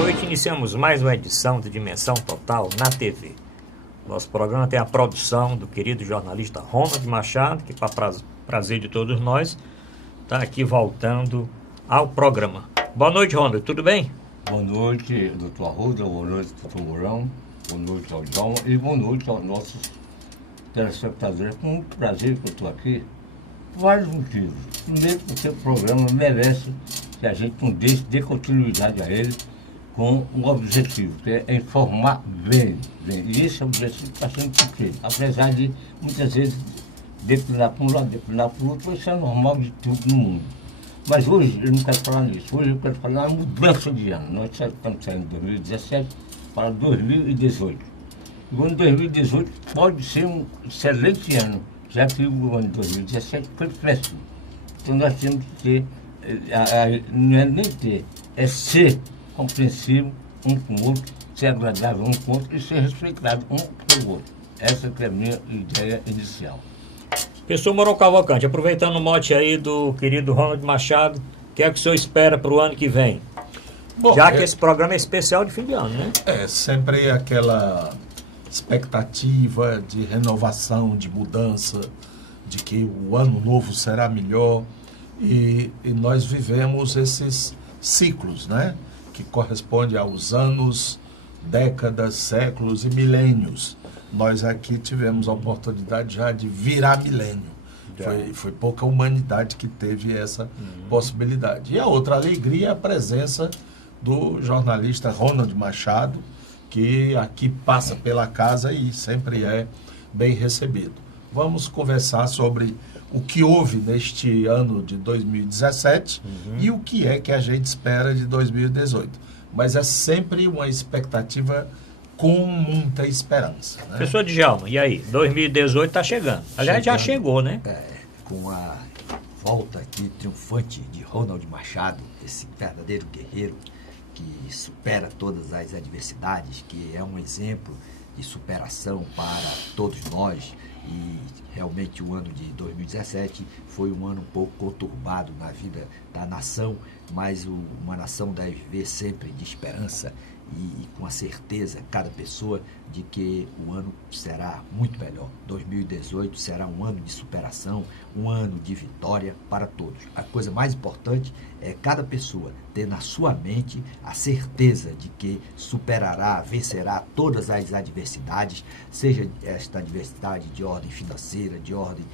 noite, iniciamos mais uma edição de Dimensão Total na TV. Nosso programa tem a produção do querido jornalista Ronald Machado, que para prazer de todos nós, está aqui voltando ao programa. Boa noite, Ronald, tudo bem? Boa noite, doutor Arruda, boa noite, doutor Mourão, boa noite ao Djalma e boa noite aos nossos telespectadores. Com muito prazer que eu estou aqui, por vários motivos. Primeiro, porque o programa merece que a gente não dê continuidade a ele com um objetivo, que é informar bem. E esse objetivo está sendo cumprido. Apesar de, muitas vezes, declinar para um lado, declinar para o outro, isso é normal de tudo no mundo. Mas hoje eu não quero falar nisso. Hoje eu quero falar na mudança de ano. Nós estamos saindo de 2017 para 2018. E o ano 2018 pode ser um excelente ano, já que o ano de 2017 foi péssimo. Então nós temos que ter, não é nem ter, é ser compreensível um com o outro, ser agradável um com o outro e ser respeitado um pelo outro. Essa que é a minha ideia inicial. Professor Mourão Cavalcante, aproveitando o mote aí do querido Ronald Machado, o que é que o senhor espera para o ano que vem? Bom, já que esse programa é especial de fim de ano, né? É sempre aquela expectativa de renovação, de mudança, de que o ano novo será melhor. E nós vivemos esses ciclos, né? Que correspondem aos anos, décadas, séculos e milênios. Nós aqui tivemos a oportunidade já de virar milênio. Foi pouca humanidade que teve essa possibilidade. E a outra alegria é a presença do jornalista Ronald Machado, que aqui passa pela casa e sempre é bem recebido. Vamos conversar sobre o que houve neste ano de 2017 e o que é que a gente espera de 2018. Mas é sempre uma expectativa com muita esperança, né? Professor Djalma, e aí? 2018 está chegando. Aliás, já chegou, né? Com a volta aqui triunfante de Ronald Machado, esse verdadeiro guerreiro que supera todas as adversidades, que é um exemplo de superação para todos nós. E realmente o ano de 2017 foi um ano um pouco conturbado na vida da nação, mas uma nação deve viver sempre de esperança e com a certeza, cada pessoa, de que o ano será muito melhor. 2018 será um ano de superação, um ano de vitória para todos. A coisa mais importante é cada pessoa ter na sua mente a certeza de que superará, vencerá todas as adversidades, seja esta adversidade de ordem financeira, de ordem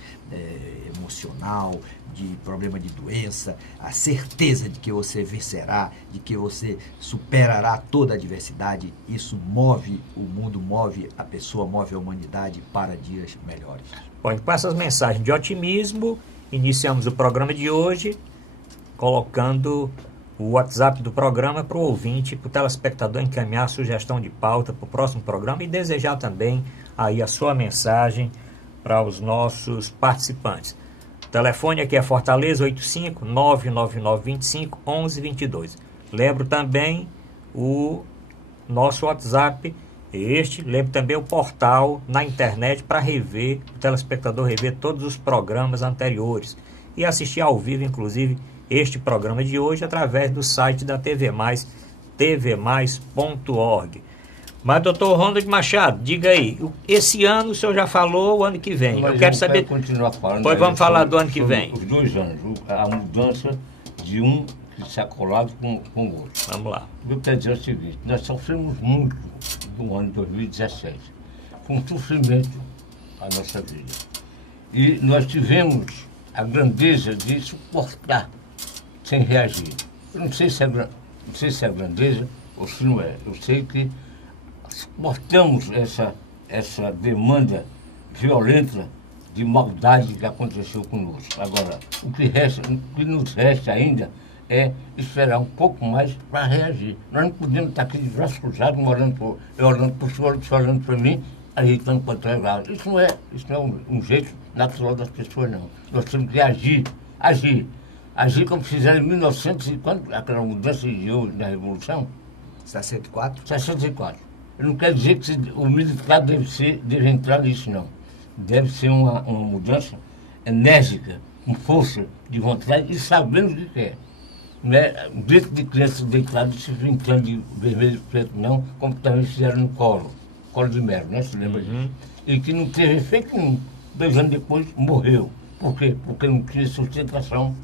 emocional, de problema de doença, a certeza de que você vencerá, de que você superará toda a adversidade. Isso move o mundo, move a pessoa, move a humanidade para dias melhores. Bom, com essas mensagens de otimismo, iniciamos o programa de hoje colocando o WhatsApp do programa para o ouvinte, para o telespectador encaminhar a sugestão de pauta para o próximo programa e desejar também aí a sua mensagem para os nossos participantes. O telefone aqui é Fortaleza 85-99925-1122. Lembro também o nosso WhatsApp, lembro também o portal na internet para rever, o telespectador rever todos os programas anteriores e assistir ao vivo, inclusive, este programa de hoje através do site da TV Mais, tvmais.org. Mas, doutor Ronald Machado, diga aí, esse ano o senhor já falou, o ano que vem. Mas eu quero saber. Continuar falando. Pois vamos falar do ano que vem. Os 2 anos, a mudança de um que está colado com o outro. Vamos lá. Eu quero dizer o seguinte: nós sofremos muito no ano de 2017, com sofrimento a nossa vida. E nós tivemos a grandeza de suportar sem reagir. Eu não sei se é grandeza ou se não é. Eu sei que suportamos essa demanda violenta de maldade que aconteceu conosco. Agora, o que nos resta ainda é esperar um pouco mais para reagir. Nós não podemos estar aqui de braços cruzados, eu olhando para o senhor, olhando para mim, ajeitando para trás. Isso não é um jeito natural das pessoas, não. Nós temos que agir como fizeram em 1900 e quando aquela mudança de hoje na Revolução? 64? 64. Eu não quero dizer que o militar deve entrar nisso, não. Deve ser uma mudança enérgica, com força de vontade e sabendo o que quer. não é dentro de crianças deitadas, se brincando de vermelho e preto, não, como também fizeram no colo de mel, né? Se lembra disso? E que não teve efeito nenhum. 2 anos depois morreu. Por quê? Porque não tinha sustentação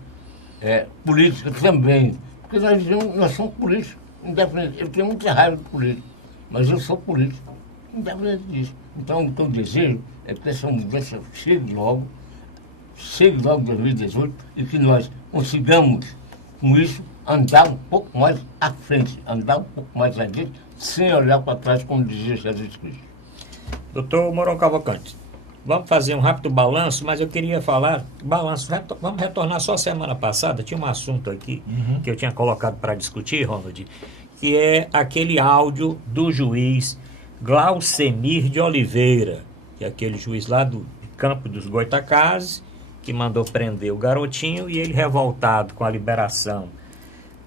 política também. Porque nós somos políticos, independente. Eu tenho muita raiva de político, mas eu sou político, independente disso. Então, o que eu desejo é que essa mudança chegue logo em 2018 e que nós consigamos, com isso, andar um pouco mais à frente, andar um pouco mais adiante, sem olhar para trás, como dizia Jesus Cristo. Doutor Mourão Cavalcante, vamos fazer um rápido balanço, mas eu queria falar, vamos retornar só semana passada, tinha um assunto aqui que eu tinha colocado para discutir, Ronald, que é aquele áudio do juiz Glaucemir de Oliveira, que é aquele juiz lá do Campo dos Goitacazes, que mandou prender o garotinho, e ele, revoltado com a liberação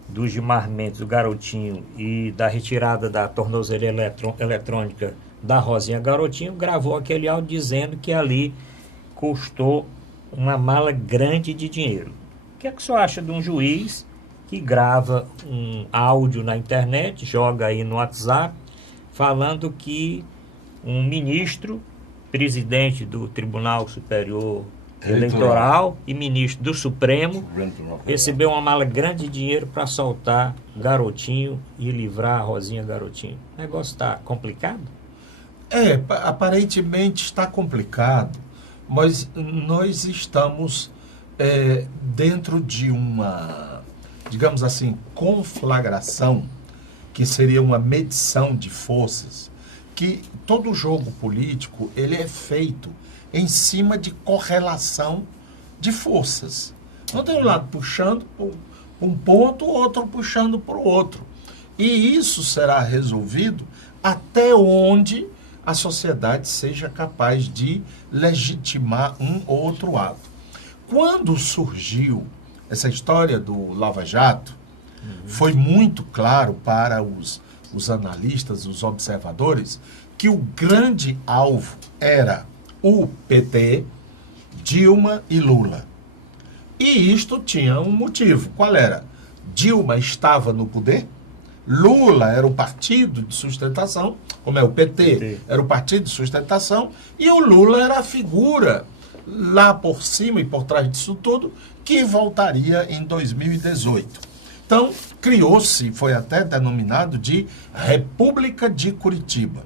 do Gilmar Mendes, do garotinho, e da retirada da tornozeleira eletrônica da Rosinha Garotinho, gravou aquele áudio dizendo que ali custou uma mala grande de dinheiro. O que é que o senhor acha de um juiz que grava um áudio na internet, joga aí no WhatsApp, falando que um ministro, presidente do Tribunal Superior Eleitoral e ministro do Supremo, recebeu uma mala grande de dinheiro para soltar Garotinho e livrar a Rosinha Garotinho? O negócio está complicado? Aparentemente está complicado, mas nós estamos dentro de uma, digamos assim, conflagração, que seria uma medição de forças, que todo jogo político ele é feito em cima de correlação de forças. Não tem um lado puxando para um ponto, o outro puxando para o outro. E isso será resolvido até onde a sociedade seja capaz de legitimar um ou outro ato. Quando surgiu essa história do Lava Jato, foi muito claro para os analistas, os observadores, que o grande alvo era o PT, Dilma e Lula. E isto tinha um motivo. Qual era? Dilma estava no poder, Lula era o partido de sustentação, como é o PT, era o partido de sustentação, e o Lula era a figura lá por cima e por trás disso tudo, que voltaria em 2018. Então, criou-se, foi até denominado de República de Curitiba,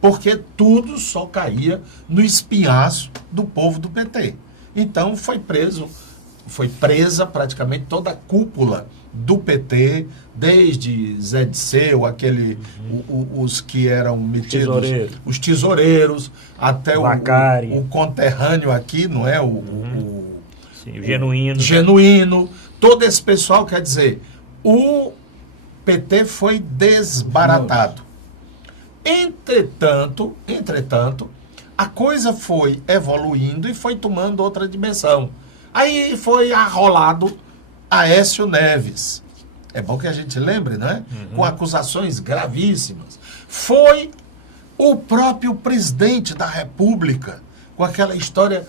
porque tudo só caía no espinhaço do povo do PT. Então, foi presa praticamente toda a cúpula do PT, desde Zé Disseu, os que eram metidos, os tesoureiros, até o conterrâneo aqui, não é? Sim, o genuíno. Genuíno. Todo esse pessoal, quer dizer, o PT foi desbaratado. Entretanto, a coisa foi evoluindo e foi tomando outra dimensão. Aí foi arrolado Aécio Neves. É bom que a gente lembre, né? Com acusações gravíssimas. Foi o próprio presidente da República, com aquela história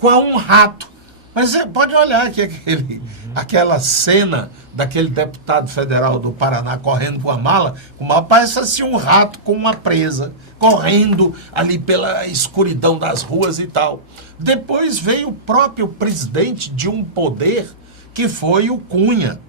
com um rato. Mas pode olhar que aquela cena daquele deputado federal do Paraná correndo com a mala, parece assim um rato com uma presa, correndo ali pela escuridão das ruas e tal. Depois veio o próprio presidente de um poder, que foi o Cunha,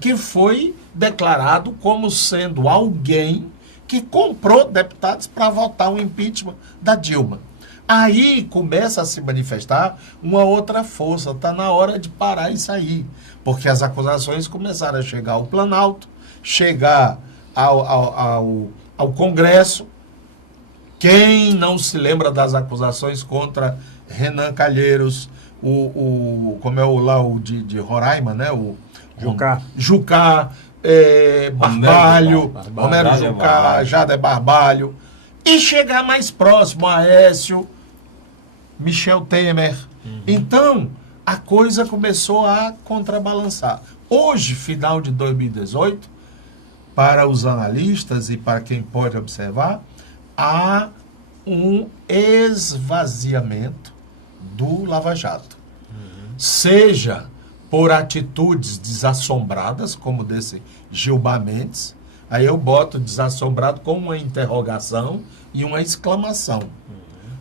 que foi declarado como sendo alguém que comprou deputados para votar o impeachment da Dilma. Aí começa a se manifestar uma outra força. Está na hora de parar isso aí. Porque as acusações começaram a chegar ao Planalto, chegar ao Congresso. Quem não se lembra das acusações contra Renan Calheiros, como é o de Roraima, né? O Jucá, Barbalho, Romero Jucá, Jader Barbalho. E chegar mais próximo a Aécio, Michel Temer. Então, a coisa começou a contrabalançar. Hoje, final de 2018, para os analistas e para quem pode observar, há um esvaziamento do Lava Jato. Seja por atitudes desassombradas, como desse Gilmar Mendes. Aí eu boto desassombrado com uma interrogação e uma exclamação.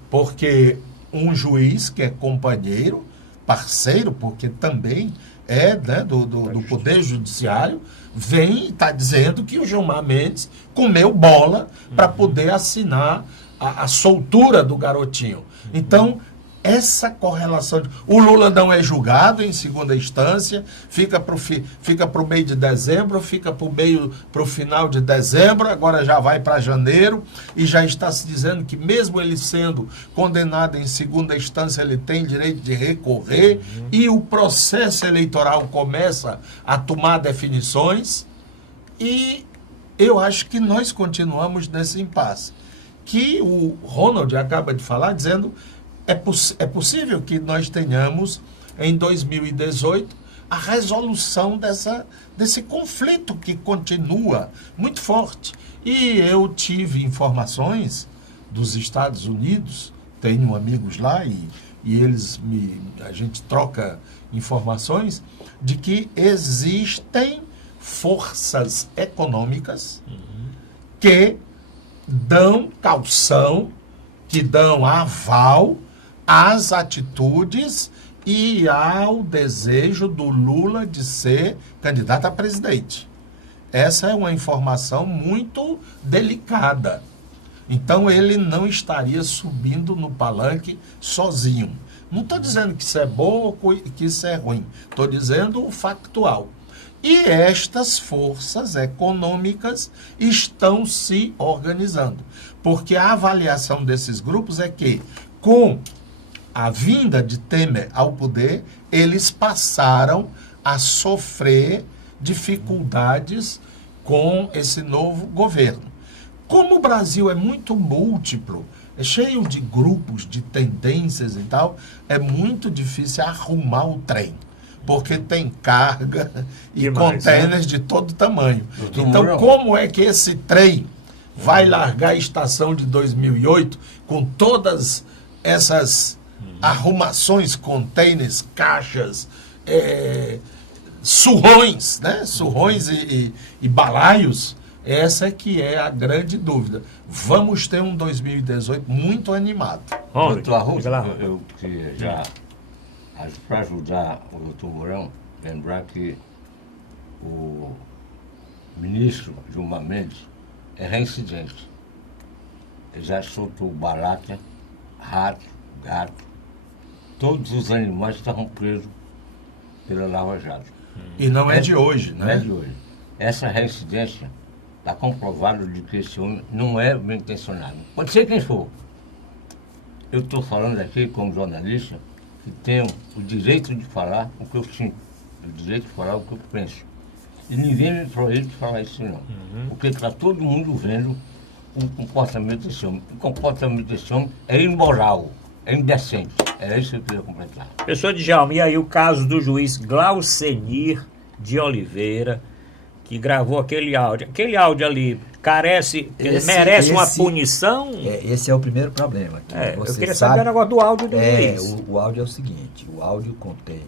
Porque um juiz que é companheiro, parceiro, porque também é, né, do Poder Judiciário, vem e está dizendo que o Gilmar Mendes comeu bola para poder assinar a soltura do garotinho. Então, essa correlação... O Lula não é julgado em segunda instância, fica para o meio de dezembro, fica para o final de dezembro, agora já vai para janeiro, e já está se dizendo que mesmo ele sendo condenado em segunda instância, ele tem direito de recorrer, e o processo eleitoral começa a tomar definições, e eu acho que nós continuamos nesse impasse. Que o Ronald acaba de falar, dizendo... É possível que nós tenhamos, em 2018, a resolução desse conflito que continua muito forte. E eu tive informações dos Estados Unidos, tenho amigos lá e a gente troca informações, de que existem forças econômicas que dão caução, que dão aval às atitudes e ao desejo do Lula de ser candidato a presidente. Essa é uma informação muito delicada. Então, ele não estaria subindo no palanque sozinho. Não estou dizendo que isso é bom ou que isso é ruim. Estou dizendo o factual. E estas forças econômicas estão se organizando. Porque a avaliação desses grupos é que, com a vinda de Temer ao poder, eles passaram a sofrer dificuldades com esse novo governo. Como o Brasil é muito múltiplo, é cheio de grupos, de tendências e tal, é muito difícil arrumar o trem, porque tem carga e demais, contêineres de todo tamanho. Então, como é que esse trem vai largar a estação de 2008 com todas essas arrumações, contêineres, caixas, surrões, né? Surrões e balaios? Essa é que é a grande dúvida. Vamos ter um 2018 muito animado. Doutor Arruda, eu queria já, para ajudar o doutor Mourão, lembrar que o ministro Gilmar Mendes é reincidente. Ele já soltou barata, rato, gato. Todos os animais estavam presos pela Lava Jato. E não é de hoje, né? Não é de hoje. Essa reincidência está comprovado de que esse homem não é bem intencionado. Pode ser quem for. Eu estou falando aqui como jornalista que tenho o direito de falar o que eu sinto, o direito de falar o que eu penso. E ninguém me proíbe de falar isso não. Porque está todo mundo vendo o comportamento desse homem. O comportamento desse homem é imoral, é indecente. Era isso que eu queria completar. Professor Djalma, e aí o caso do juiz Glaucenir de Oliveira, que gravou aquele áudio. Aquele áudio ali merece uma punição? Esse é o primeiro problema. Eu queria saber o negócio do áudio do juiz. O áudio é o seguinte, o áudio contém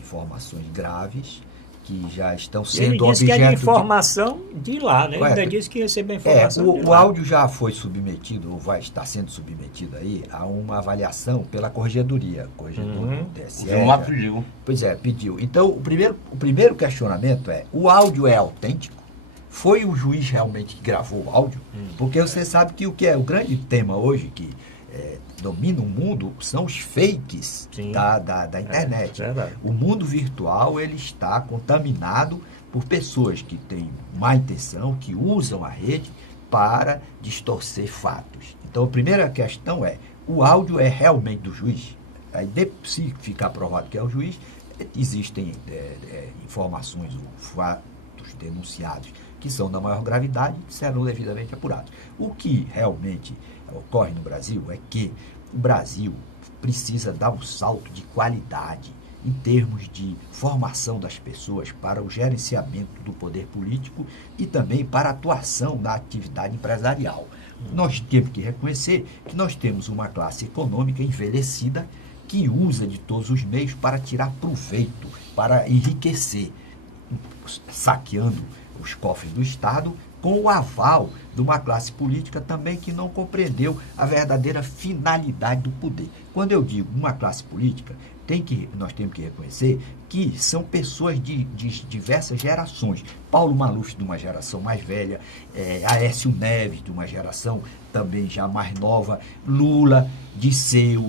informações graves que já estão sendo objeto que é de informação de lá, né? Ele ainda disse que recebeu informação o áudio já foi submetido, ou vai estar sendo submetido aí, a uma avaliação pela corregedoria. Corregedor do TSE. O pediu. Pois é, pediu. Então, o primeiro questionamento é, o áudio é autêntico? Foi o juiz realmente que gravou o áudio? Porque você sabe que o grande tema hoje que domina o mundo são os fakes da internet. O mundo virtual ele está contaminado por pessoas que têm má intenção, que usam a rede para distorcer fatos. Então, a primeira questão é, o áudio é realmente do juiz? Aí, se ficar provado que é o juiz, existem informações ou fatos denunciados que são da maior gravidade e serão devidamente apurados. O que realmente ocorre no Brasil é que o Brasil precisa dar um salto de qualidade em termos de formação das pessoas para o gerenciamento do poder político e também para a atuação na atividade empresarial. Nós temos que reconhecer que nós temos uma classe econômica envelhecida que usa de todos os meios para tirar proveito, para enriquecer, saqueando os cofres do Estado, com o aval de uma classe política também que não compreendeu a verdadeira finalidade do poder. Quando eu digo uma classe política, nós temos que reconhecer que são pessoas de diversas gerações. Paulo Maluf, de uma geração mais velha, Aécio Neves, de uma geração também já mais nova, Lula, Disseu,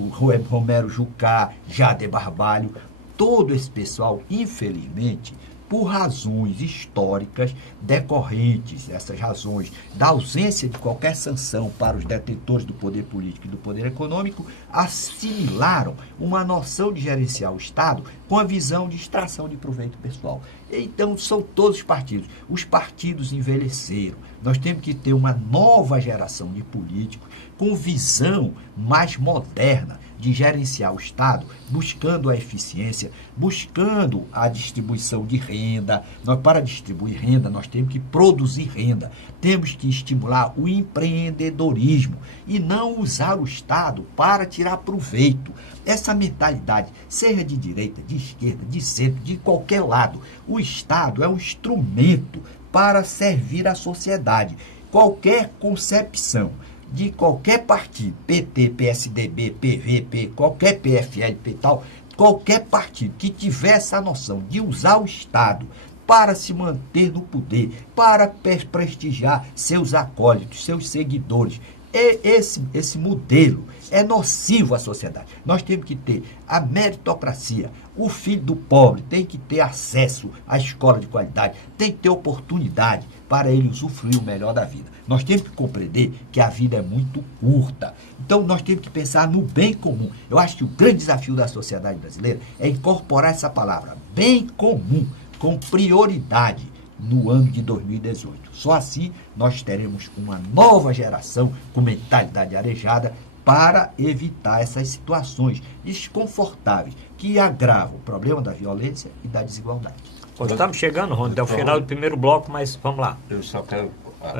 Romero Jucá, Jader Barbalho, todo esse pessoal, infelizmente, por razões históricas decorrentes, essas razões da ausência de qualquer sanção para os detentores do poder político e do poder econômico, assimilaram uma noção de gerenciar o Estado com a visão de extração de proveito pessoal. Então, são todos os partidos. Os partidos envelheceram. Nós temos que ter uma nova geração de políticos com visão mais moderna de gerenciar o Estado, buscando a eficiência, buscando a distribuição de renda. Para distribuir renda, nós temos que produzir renda. Temos que estimular o empreendedorismo e não usar o Estado para tirar proveito. Essa mentalidade, seja de direita, de esquerda, de centro, de qualquer lado, o Estado é um instrumento para servir à sociedade. Qualquer concepção de qualquer partido, PT, PSDB, PVP, qualquer PFL, tal, qualquer partido que tivesse essa noção de usar o Estado para se manter no poder, para prestigiar seus acólitos, seus seguidores, esse modelo é nocivo à sociedade. Nós temos que ter a meritocracia. O filho do pobre tem que ter acesso à escola de qualidade, tem que ter oportunidade para ele usufruir o melhor da vida. Nós temos que compreender que a vida é muito curta. Então, nós temos que pensar no bem comum. Eu acho que o grande desafio da sociedade brasileira é incorporar essa palavra, bem comum, com prioridade no ano de 2018. Só assim nós teremos uma nova geração com mentalidade arejada para evitar essas situações desconfortáveis que agravam o problema da violência e da desigualdade. Estamos chegando, Rony, ao final do primeiro bloco, mas vamos lá. Eu só quero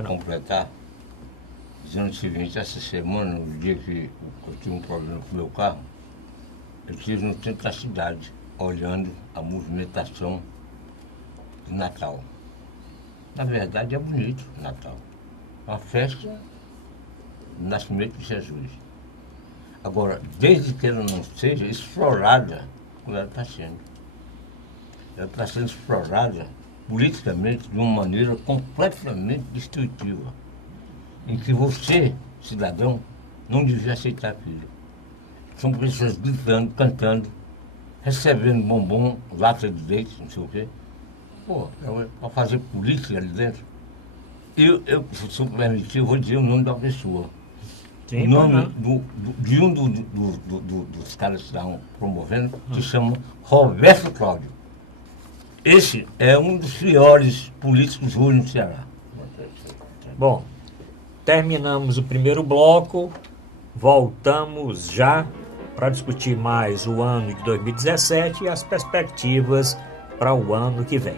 completar, dizendo o seguinte: essa semana, no dia que eu tive um problema com o meu carro, eu estive no centro da cidade, olhando a movimentação de Natal. Na verdade, é bonito o Natal. É uma festa do nascimento de Jesus. Agora, desde que ela não seja explorada como ela está sendo. Ela está sendo explorada politicamente de uma maneira completamente destrutiva, em que você, cidadão, não devia aceitar aquilo. São pessoas gritando, cantando, recebendo bombom, lata de leite, não sei o quê. Pô, para fazer política ali dentro. Eu, se eu permitir, eu vou dizer o nome da pessoa. Sim, o nome de um dos caras que estavam promovendo, que chama Roberto Cláudio. Esse é um dos piores políticos hoje no Ceará. Bom, terminamos o primeiro bloco, voltamos já para discutir mais o ano de 2017 e as perspectivas para o ano que vem.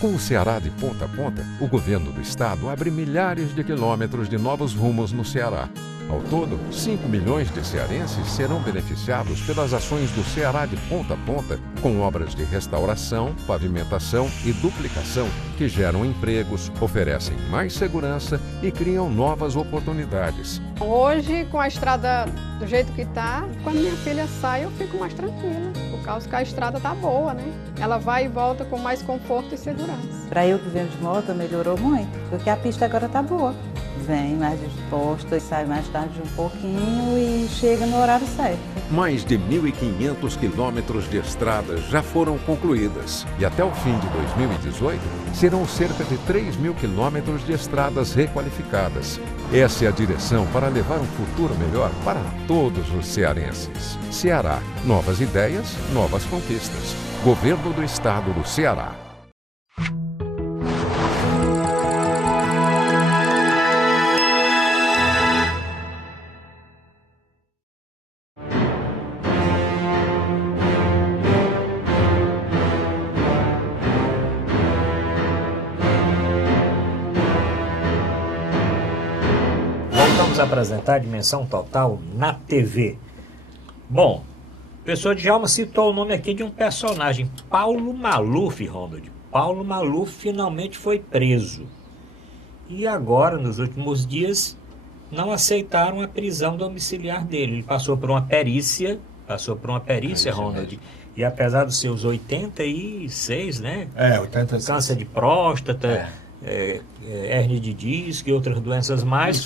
Com o Ceará de ponta a ponta, o governo do estado abre milhares de quilômetros de novos rumos no Ceará. Ao todo, 5 milhões de cearenses serão beneficiados pelas ações do Ceará de ponta a ponta, com obras de restauração, pavimentação e duplicação que geram empregos, oferecem mais segurança e criam novas oportunidades. Hoje, com a estrada do jeito que está, quando minha filha sai, eu fico mais tranquila, por causa que a estrada está boa, né? Ela vai e volta com mais conforto e segurança. Para eu que venho de moto, melhorou muito, porque a pista agora está boa. Vem mais disposta, sai mais tarde um pouquinho e chega no horário certo. Mais de 1.500 quilômetros de estradas já foram concluídas e até o fim de 2018 serão cerca de 3.000 quilômetros de estradas requalificadas. Essa é a direção para levar um futuro melhor para todos os cearenses. Ceará, novas ideias, novas conquistas. Governo do Estado do Ceará. vamos apresentar a Dimensão Total na TV. Bom, o professor Djalma citou o nome aqui de um personagem, Paulo Maluf, Ronald. Paulo Maluf finalmente foi preso. E agora, nos últimos dias, não aceitaram a prisão domiciliar dele. Ele passou por uma perícia, Ronald. E apesar dos seus 86, né? 86. Câncer de próstata, hérnia de disco e outras doenças mais,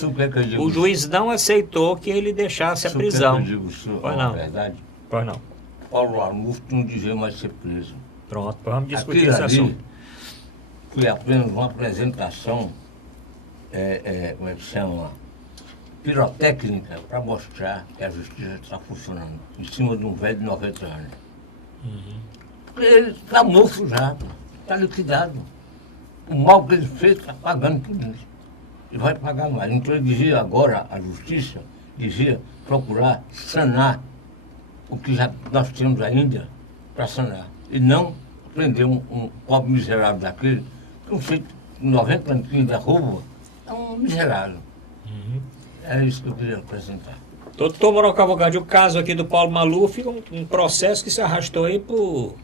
o juiz não aceitou que ele deixasse a prisão. Pois não. Verdade? Pois não. Paulo Maluf não devia mais ser preso. Pronto, vamos discutir esse assunto. Foi apenas uma apresentação, como é que chama? Pirotécnica, para mostrar que a justiça está funcionando em cima de um velho de 90 anos. Porque ele está morto já, está liquidado. O mal que ele fez está pagando por isso. E vai pagar mais. Então ele devia agora, a justiça, devia procurar sanar o que já nós temos ainda para sanar. E não prender um pobre miserável daquele, que um feito de 90 anos que ainda rouba, é um miserável. É isso que eu queria apresentar. Doutor Moral Cavalcante, o caso aqui do Paulo Maluf, um processo que se arrastou aí por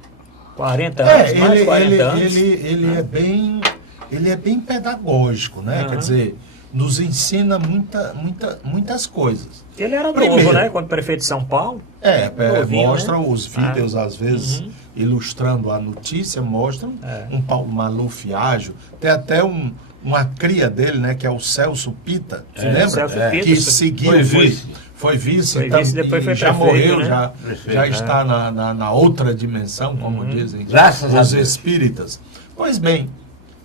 40 anos, mais de 40 anos. Ele é bem pedagógico, né? Quer dizer, nos ensina muitas coisas. Ele era novo, né? Quando prefeito de São Paulo. Mostra, né? Os vídeos, às vezes, ilustrando a notícia, mostram um Paulo Maluf ágil. Tem até uma cria dele, né? Que é o Celso Pita. Você lembra? Celso Pita, que seguiu, foi vice, depois foi já prefeito, morreu, né? já está na outra dimensão, como dizem os espíritas. Pois bem,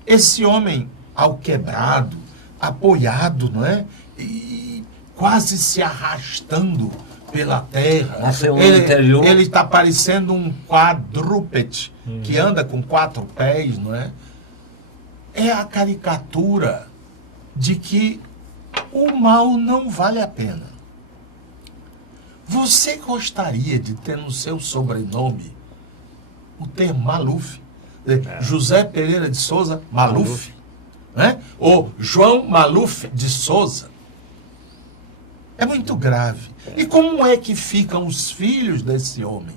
esse homem alquebrado, apoiado, não é? E quase se arrastando pela terra. Ele está parecendo um quadrúpede que anda com 4 pés, não é? É a caricatura de que o mal não vale a pena. Você gostaria de ter no seu sobrenome o termo Maluf? José Pereira de Souza Maluf, né? Ou João Maluf de Souza. É muito grave. E como é que ficam os filhos desse homem?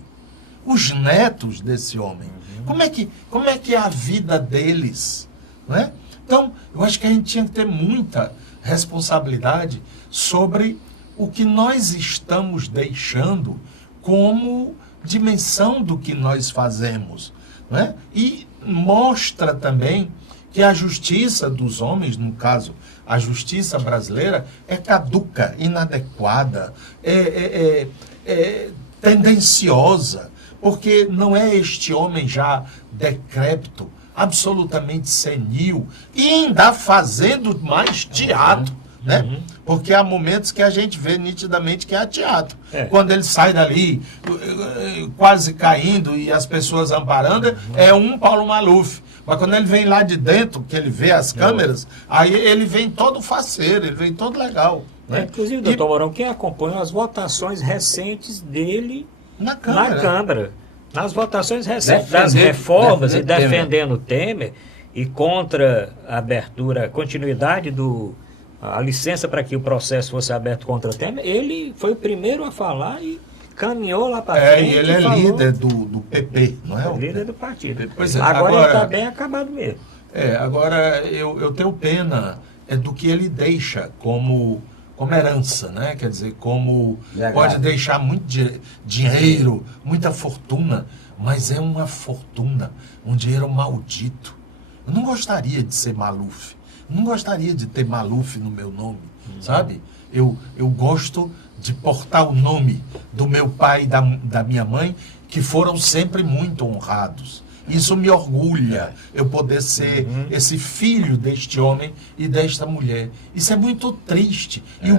Os netos desse homem? Como é que é a vida deles? Né? Então, eu acho que a gente tinha que ter muita responsabilidade sobre o que nós estamos deixando como dimensão do que nós fazemos. Né? E mostra também que a justiça dos homens, no caso, a justiça brasileira, é caduca, inadequada, tendenciosa, porque não é este homem já decrépito, absolutamente senil, e ainda fazendo mais teatro. Né? Porque há momentos que a gente vê nitidamente que é teatro. Quando ele sai dali quase caindo e as pessoas amparando, é um Paulo Maluf. Mas quando ele vem lá de dentro, que ele vê as câmeras, aí ele vem todo faceiro, ele vem todo legal. Né? Inclusive, doutor Mourão, quem acompanhou as votações recentes dele na Câmara. Nas votações recentes das reformas e defendendo o Temer e contra a abertura, continuidade a licença para que o processo fosse aberto contra o Temer, ele foi o primeiro a falar e caminhou lá para frente. E ele é líder do PP, não é? Líder do partido. Agora ele está bem acabado mesmo. Agora eu tenho pena do que ele deixa como herança, né? Quer dizer, pode deixar muito dinheiro, muita fortuna, mas é uma fortuna, um dinheiro maldito. Eu não gostaria de ser Maluf. Não gostaria de ter Maluf no meu nome, sabe? Eu gosto de portar o nome do meu pai e da minha mãe, que foram sempre muito honrados. Isso me orgulha, eu poder ser esse filho deste homem e desta mulher. Isso é muito triste. E o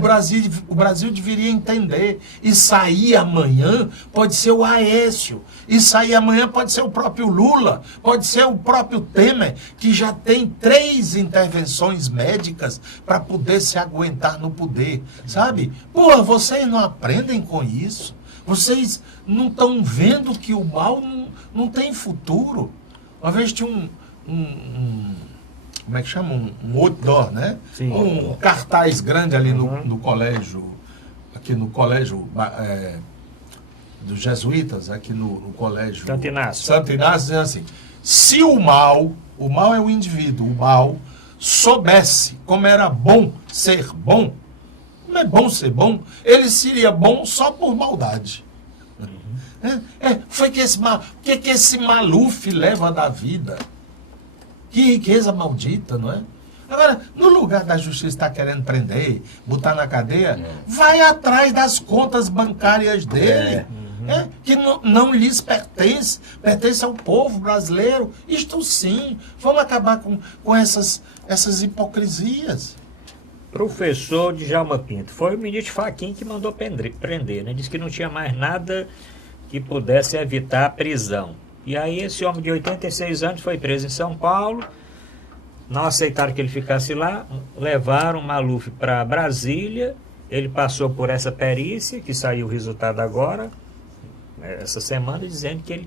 Brasil deveria entender. E sair amanhã pode ser o Aécio. E sair amanhã pode ser o próprio Lula. Pode ser o próprio Temer, que já tem 3 intervenções médicas para poder se aguentar no poder. Sabe? Pô, vocês não aprendem com isso? Vocês não estão vendo que o mal não tem futuro? Uma vez tinha como é que chama? Um outdoor, né? Sim. Um cartaz grande ali no colégio, aqui no colégio dos jesuítas, aqui no colégio Santo Inácio. Santo Inácio, dizendo assim, se o mal é o indivíduo, o mal soubesse como era bom ser bom, como é bom ser bom, ele seria bom só por maldade. Foi que esse Maluf leva da vida. Que riqueza maldita, não é? Agora, no lugar da justiça estar querendo prender, botar na cadeia, vai atrás das contas bancárias dele, que não lhes pertence ao povo brasileiro. Isto sim, vamos acabar com essas hipocrisias. Professor Djalma Pinto, foi o ministro Fachin que mandou prender, né? Disse que não tinha mais nada que pudesse evitar a prisão. E aí esse homem de 86 anos foi preso em São Paulo, não aceitaram que ele ficasse lá, levaram o Maluf para Brasília, ele passou por essa perícia, que saiu o resultado agora, essa semana, dizendo que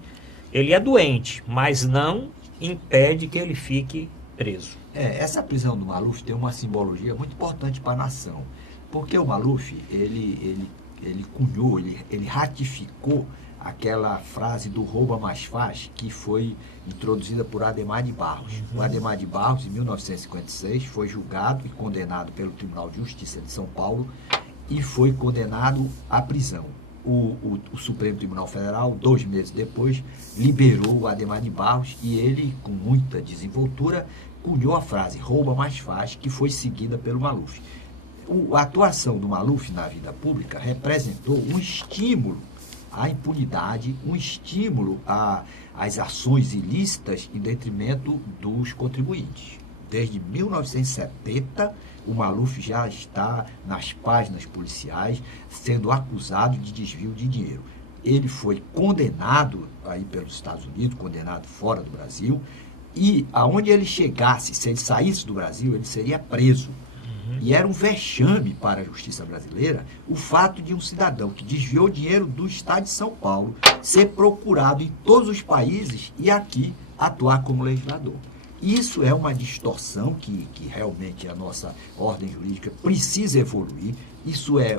ele é doente, mas não impede que ele fique preso. Essa prisão do Maluf tem uma simbologia muito importante para a nação, porque o Maluf, ele cunhou, ele ratificou aquela frase do rouba mais faz, que foi introduzida por Adhemar de Barros. O Adhemar de Barros, em 1956, foi julgado e condenado pelo Tribunal de Justiça de São Paulo e foi condenado à prisão. O Supremo Tribunal Federal, 2 meses depois, liberou o Adhemar de Barros e ele, com muita desenvoltura, cunhou a frase rouba mais faz, que foi seguida pelo Maluf. A atuação do Maluf na vida pública representou um estímulo à impunidade, um estímulo às ações ilícitas em detrimento dos contribuintes. Desde 1970, o Maluf já está nas páginas policiais sendo acusado de desvio de dinheiro. Ele foi condenado aí pelos Estados Unidos, condenado fora do Brasil, e aonde ele chegasse, se ele saísse do Brasil, ele seria preso. E era um vexame para a justiça brasileira o fato de um cidadão que desviou dinheiro do Estado de São Paulo ser procurado em todos os países e aqui atuar como legislador. Isso é uma distorção que realmente a nossa ordem jurídica precisa evoluir. Isso é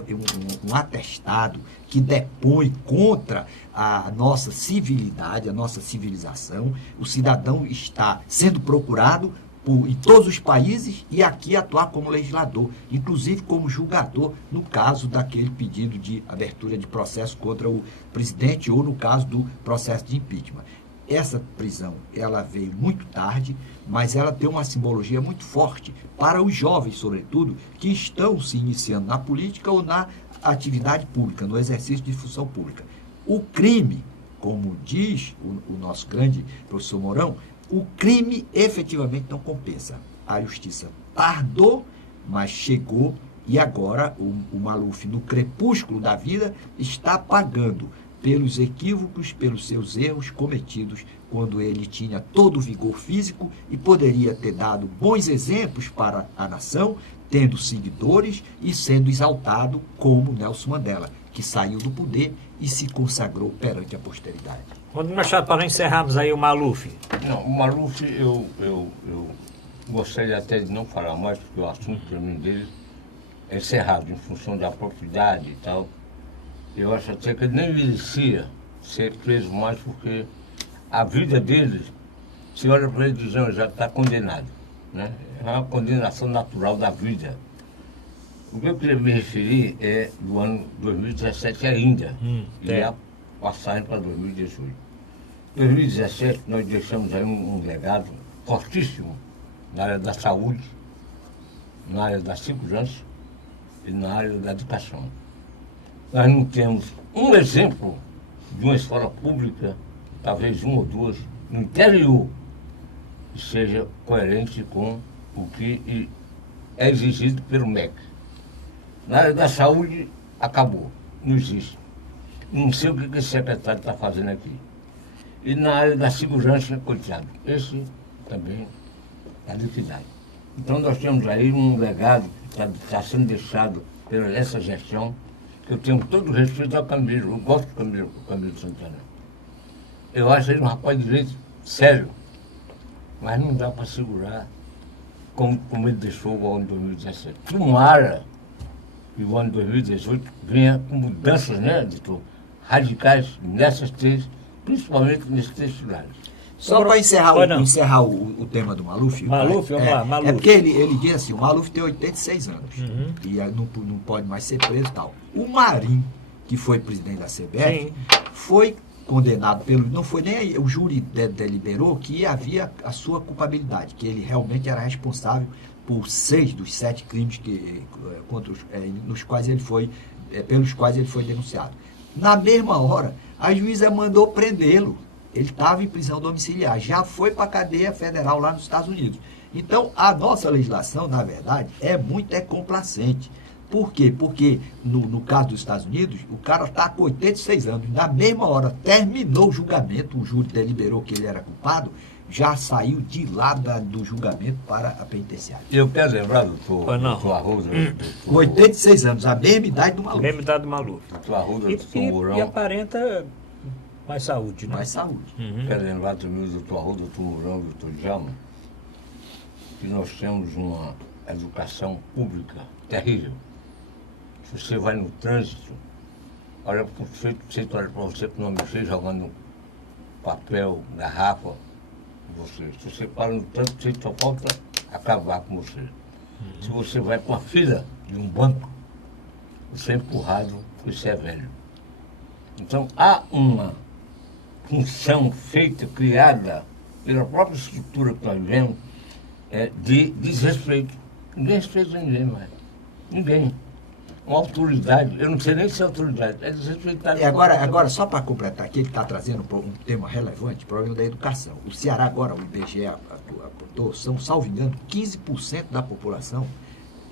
um atestado que depõe contra a nossa civilidade, a nossa civilização. O cidadão está sendo procurado em todos os países e aqui atuar como legislador, inclusive como julgador no caso daquele pedido de abertura de processo contra o presidente ou no caso do processo de impeachment. Essa prisão, ela veio muito tarde, mas ela tem uma simbologia muito forte para os jovens, sobretudo, que estão se iniciando na política ou na atividade pública, no exercício de função pública. O crime, como diz o nosso grande professor Mourão, o crime efetivamente não compensa. A justiça tardou, mas chegou e agora o Maluf, no crepúsculo da vida, está pagando pelos equívocos, pelos seus erros cometidos quando ele tinha todo o vigor físico e poderia ter dado bons exemplos para a nação, tendo seguidores e sendo exaltado como Nelson Mandela, que saiu do poder e se consagrou perante a posteridade. Quando nós para encerrarmos aí o Maluf. Não, o Maluf eu gostaria até de não falar mais, porque o assunto para mim dele é encerrado em função da propriedade e tal. Eu acho até que ele nem merecia ser preso mais, porque a vida dele, se olha para ele dizendo, já está condenado. Né? É uma condenação natural da vida. O que eu queria me referir é do ano 2017 ainda, e a passagem para 2018. Em 2017, nós deixamos aí um legado fortíssimo na área da saúde, na área da segurança e na área da educação. Nós não temos um exemplo de uma escola pública, talvez uma ou duas, no interior, que seja coerente com o que é exigido pelo MEC. Na área da saúde, acabou, não existe. Não sei o que esse secretário está fazendo aqui. E na área da segurança, coitado, esse também está liquidado. Então nós temos aí um legado que está sendo deixado por essa gestão, que eu tenho todo o respeito ao Camilo, eu gosto do Camilo Santana. Eu acho ele um rapaz de direito sério, mas não dá para segurar como ele deixou o ano de 2017. Tomara que o ano de 2018 venha com mudanças, né, editor, radicais nessas três, principalmente nesses três cidades. Só para encerrar, o tema do Maluf. Maluf, vamos lá, Maluf. É porque ele diz assim, o Maluf tem 86 anos e não pode mais ser preso e tal. O Marinho, que foi presidente da CBF, foi condenado não foi nem o júri deliberou que havia a sua culpabilidade, que ele realmente era responsável por 6 dos 7 crimes pelos quais ele foi denunciado. Na mesma hora, a juíza mandou prendê-lo. Ele estava em prisão domiciliar, já foi para a cadeia federal lá nos Estados Unidos. Então, a nossa legislação, na verdade, é muito complacente. Por quê? Porque, no caso dos Estados Unidos, o cara está com 86 anos. Na mesma hora, terminou o julgamento, o júri deliberou que ele era culpado, já saiu de lá do julgamento para a penitenciária. Eu quero lembrar, doutor Arruda, com 86 anos, a mesma idade do Maluf. A mesma idade do Maluf. Doutor Arruda, doutor Mourão. E aparenta mais saúde, né? Mais saúde. Quero lembrar também o doutor Arruda, doutor Mourão, doutor Djalma, que nós temos uma educação pública terrível. Se você vai no trânsito, olha para o sujeito olha para você com uma mexer jogando papel, garrafa, você. Se você para no trânsito, você só falta acabar com você. Se você vai para uma fila de um banco, você é empurrado, você é velho. Então há uma função feita, criada pela própria estrutura que nós vivemos, de desrespeito. Ninguém respeita ninguém mais. Ninguém. Uma autoridade, eu não sei nem se é autoridade, é desrespeitar. E agora, só para completar aqui, ele está trazendo um tema relevante, o problema da educação. O Ceará agora, o IBGE apontou, são, salvo engano, 15% da população,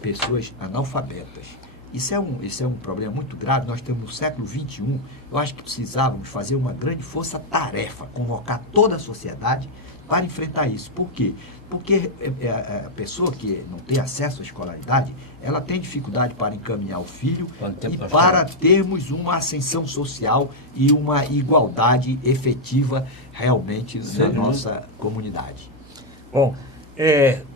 pessoas analfabetas. Isso é um problema muito grave. Nós estamos no século XXI. Eu acho que precisávamos fazer uma grande força-tarefa, convocar toda a sociedade para enfrentar isso. Por quê? Porque a pessoa que não tem acesso à escolaridade, ela tem dificuldade para encaminhar o filho e para termos uma ascensão social e uma igualdade efetiva realmente na nossa comunidade. Bom,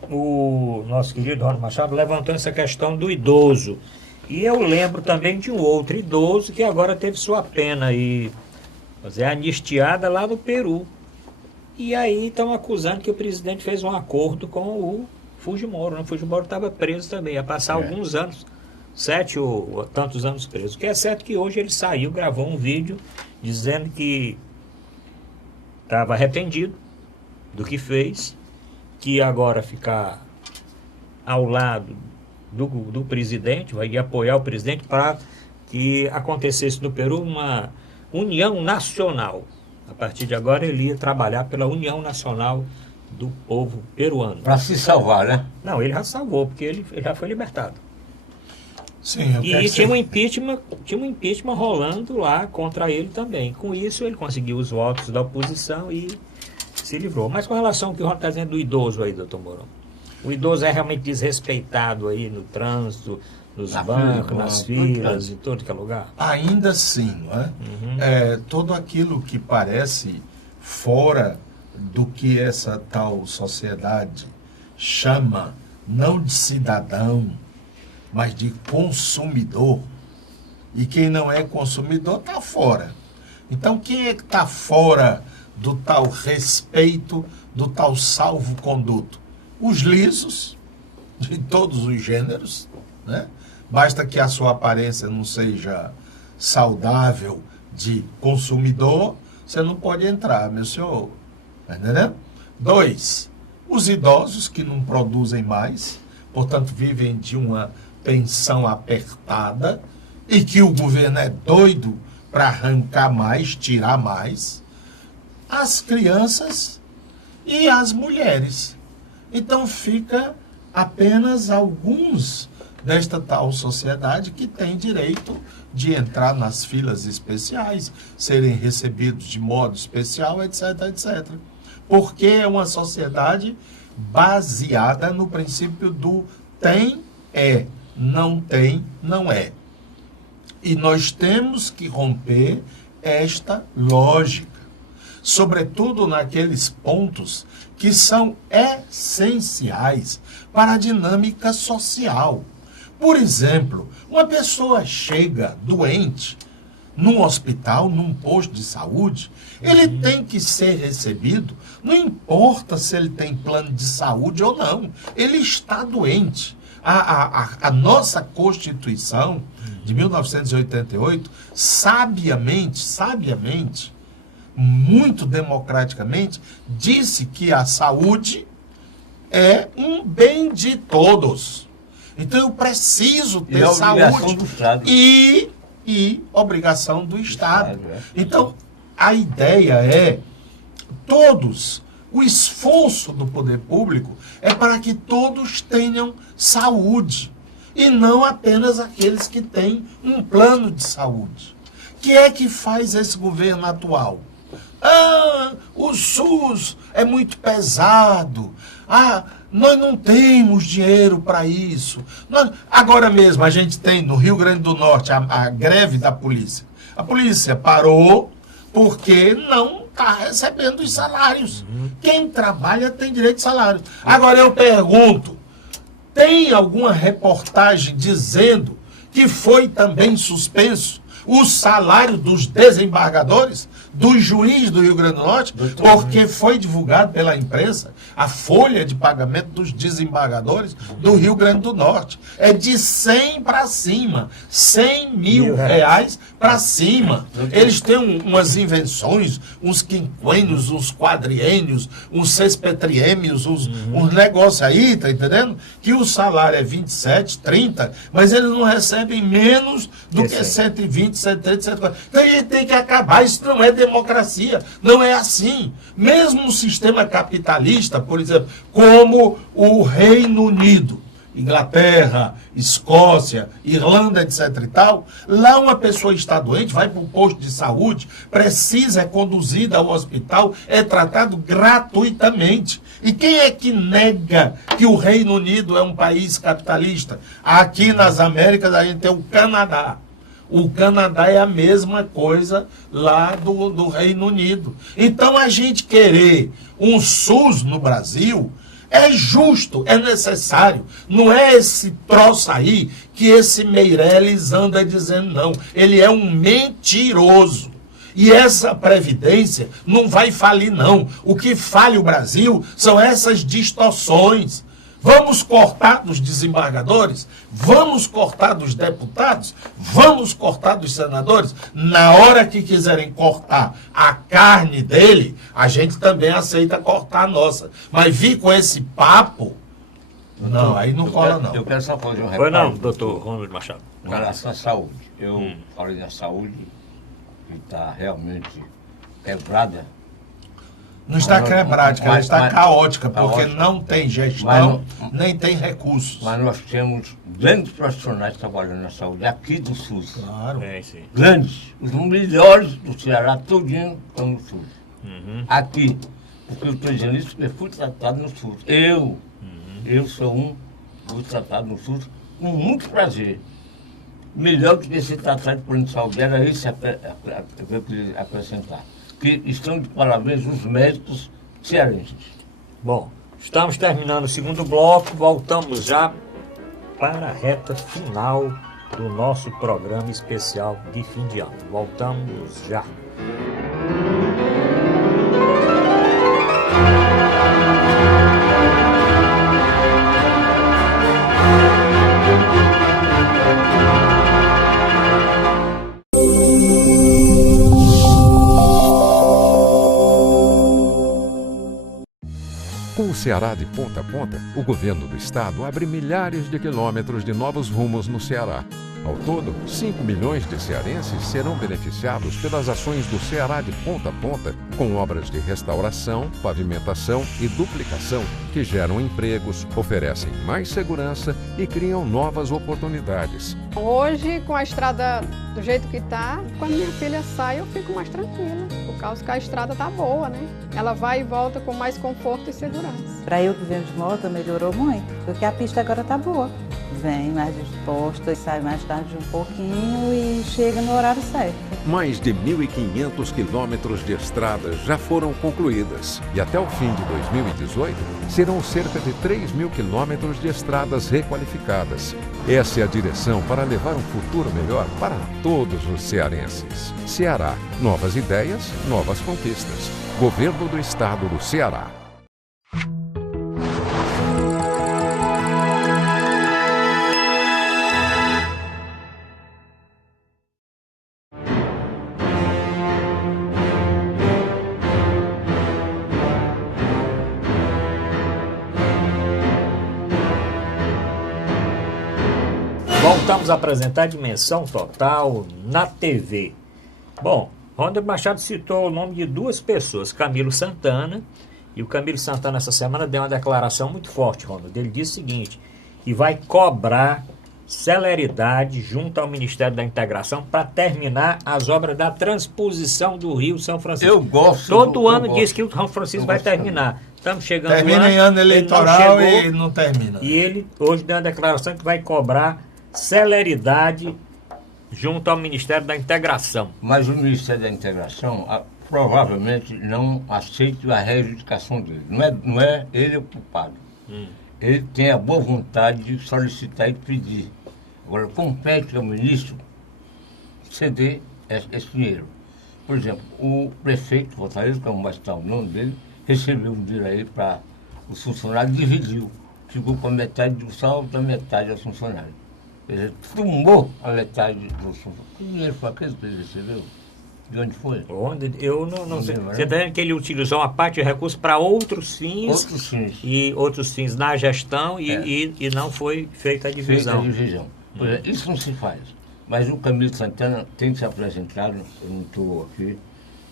o nosso querido Ronaldo Machado levantou essa questão do idoso. E eu lembro também de um outro idoso que agora teve sua pena aí, anistiada lá no Peru. E aí estão acusando que o presidente fez um acordo com o Fujimori. O Fujimori estava preso também, ia passar alguns anos, 7 ou tantos anos preso. O que é certo que hoje ele saiu, gravou um vídeo dizendo que estava arrependido do que fez, que agora ficar ao lado do presidente, vai apoiar o presidente para que acontecesse no Peru uma união nacional. A partir de agora ele ia trabalhar pela união nacional do povo peruano. Para se salvar, né? Não, ele já salvou, porque ele já foi libertado. Sim, e tinha um impeachment rolando lá contra ele também. Com isso ele conseguiu os votos da oposição e se livrou. Mas com relação ao que o Ron está dizendo do idoso aí, doutor Mourão. O idoso é realmente desrespeitado aí no trânsito, nos bancos, nas filas, em todo que é lugar? Ainda assim, não é? Todo aquilo que parece fora do que essa tal sociedade chama, não de cidadão, mas de consumidor. E quem não é consumidor está fora. Então, quem é que está fora do tal respeito, do tal salvo-conduto? Os lisos, de todos os gêneros, né? Basta que a sua aparência não seja saudável de consumidor, você não pode entrar, meu senhor. Tá entendendo? 2, os idosos que não produzem mais, portanto vivem de uma pensão apertada e que o governo é doido para arrancar mais, tirar mais. As crianças e as mulheres. Então fica apenas alguns desta tal sociedade que tem direito de entrar nas filas especiais, serem recebidos de modo especial, etc, etc. Porque é uma sociedade baseada no princípio do tem, é, não tem, não é. E nós temos que romper esta lógica. sobretudo naqueles pontos que são essenciais para a dinâmica social. Por exemplo, uma pessoa chega doente num hospital, num posto de saúde, ele tem que ser recebido, não importa se ele tem plano de saúde ou não, ele está doente. A nossa Constituição de 1988, sabiamente, muito democraticamente, disse que a saúde é um bem de todos. Então eu preciso ter saúde e obrigação do Estado. Então a ideia é o esforço do poder público é para que todos tenham saúde e não apenas aqueles que têm um plano de saúde. O que é que faz esse governo atual? O SUS é muito pesado. Nós não temos dinheiro para isso. Agora mesmo a gente tem no Rio Grande do Norte a greve da polícia. A polícia parou porque não está recebendo os salários. Quem trabalha tem direito de salário. Agora eu pergunto, tem alguma reportagem dizendo que foi também suspenso o salário dos desembargadores, dos juízes do Rio Grande do Norte, porque foi divulgado pela imprensa a folha de pagamento dos desembargadores do Rio Grande do Norte. É de 100 para cima, 100 mil reais para cima. Eles têm umas invenções, uns quinquênios, uns quadriênios, uns sespetriênios, uns negócios aí, tá entendendo? Que o salário é 27, 30, mas eles não recebem menos do que 120, 130, 140. Então a gente tem que acabar, isso não é democracia, não é assim. Mesmo no sistema capitalista, por exemplo, como o Reino Unido, Inglaterra, Escócia, Irlanda, etc e tal, lá uma pessoa está doente, vai para o posto de saúde, precisa, é conduzida ao hospital, é tratado gratuitamente. E quem é que nega que o Reino Unido é um país capitalista? Aqui nas Américas a gente tem o Canadá. O Canadá é a mesma coisa lá do Reino Unido. Então a gente querer um SUS no Brasil é justo, é necessário. Não é esse troço aí que esse Meirelles anda dizendo, não. Ele é um mentiroso. E essa Previdência não vai falir, não. O que fale o Brasil são essas distorções. Vamos cortar dos desembargadores? Vamos cortar dos deputados? Vamos cortar dos senadores? Na hora que quiserem cortar a carne dele, a gente também aceita cortar a nossa. Mas vir com esse papo, não, aí não cola não. Eu quero só fazer um recado. Foi não, doutor Ronald Machado. Com relação à saúde. Eu falei da saúde, que está realmente quebrada. Não está quebrada, ela está caótica, porque não tem gestão, nem tem recursos. Mas nós temos grandes profissionais trabalhando na saúde aqui do SUS. Claro. Sim. Grandes. Os melhores do Ceará, tudinho estão no SUS. Aqui. Porque eu estou dizendo isso porque eu fui tratado no SUS. Eu sou fui tratado no SUS com muito prazer. Melhor do que ser tratado por plano de saúde, era isso que eu queria acrescentar. Que estão de parabéns os médicos cearenses. Bom, estamos terminando o segundo bloco, voltamos já para a reta final do nosso programa especial de fim de ano. Voltamos já. Com o Ceará de ponta a ponta, o governo do estado abre milhares de quilômetros de novos rumos no Ceará. Ao todo, 5 milhões de cearenses serão beneficiados pelas ações do Ceará de ponta a ponta, com obras de restauração, pavimentação e duplicação que geram empregos, oferecem mais segurança e criam novas oportunidades. Hoje, com a estrada do jeito que está, quando minha filha sai, eu fico mais tranquila, por causa que a estrada está boa, né? Ela vai e volta com mais conforto e segurança. Para eu que venho de moto, melhorou muito, porque a pista agora está boa. Vem mais disposta, sai mais tarde um pouquinho e chega no horário certo. Mais de 1.500 quilômetros de estradas já foram concluídas e até o fim de 2018 serão cerca de 3.000 quilômetros de estradas requalificadas. Essa é a direção para levar um futuro melhor para todos os cearenses. Ceará, novas ideias, novas conquistas. Governo do Estado do Ceará. Voltamos a apresentar Dimensão Total na TV. Bom, Ronald Machado citou o nome de duas pessoas, Camilo Santana, e o Camilo Santana essa semana deu uma declaração muito forte, Ronald. Ele disse o seguinte, e vai cobrar celeridade junto ao Ministério da Integração para terminar as obras da transposição do Rio São Francisco. Eu gosto. Todo ano diz que o São Francisco vai terminar. Estamos chegando lá. Termina em ano eleitoral ele não chegou, e não termina. E ele hoje deu uma declaração que vai cobrar celeridade junto ao Ministério da Integração. Mas o Ministério da Integração provavelmente não aceita a reivindicação dele. Não é ele o culpado. Ele tem a boa vontade de solicitar e pedir. Agora, compete ao ministro ceder esse dinheiro. Por exemplo, o prefeito de Fortaleza, que é mais tal o nome dele, recebeu um dinheiro aí para os funcionários, dividiu. Ficou com a metade do saldo da metade aos funcionários. Ele tomou a metade do funcionário. Que dinheiro foi aquele que ele recebeu? De onde foi? Onde? Eu não sei. Lembro, Você está dizendo que ele utilizou uma parte de recursos para outros fins? Outros fins. E outros fins na gestão e não foi feita a divisão. Feita a divisão. Pois é, isso não se faz. Mas o Camilo Santana tem que se apresentar. Eu não estou aqui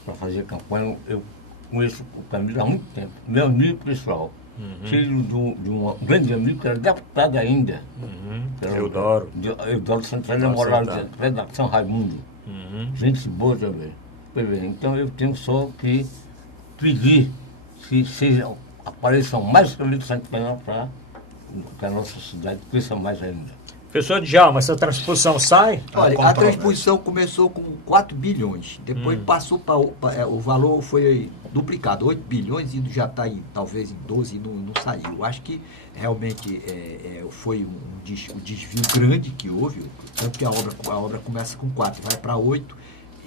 para fazer campanha. Eu conheço o Camilo há muito tempo. Meu amigo pessoal. Filho de um grande amigo que era deputado ainda. Eudoro. Eudoro Santana, morava da São Raimundo. Gente boa também. Pois bem, então eu tenho só que pedir que apareçam mais Camilo Santana para que a nossa cidade cresça mais ainda. Professor Djalma, essa transposição sai? Olha, a transposição começou com 4 bilhões, depois passou para o valor foi duplicado, 8 bilhões e já está talvez em 12 e não saiu. Eu acho que realmente foi um desvio grande que houve, tanto que a obra começa com 4, vai para 8,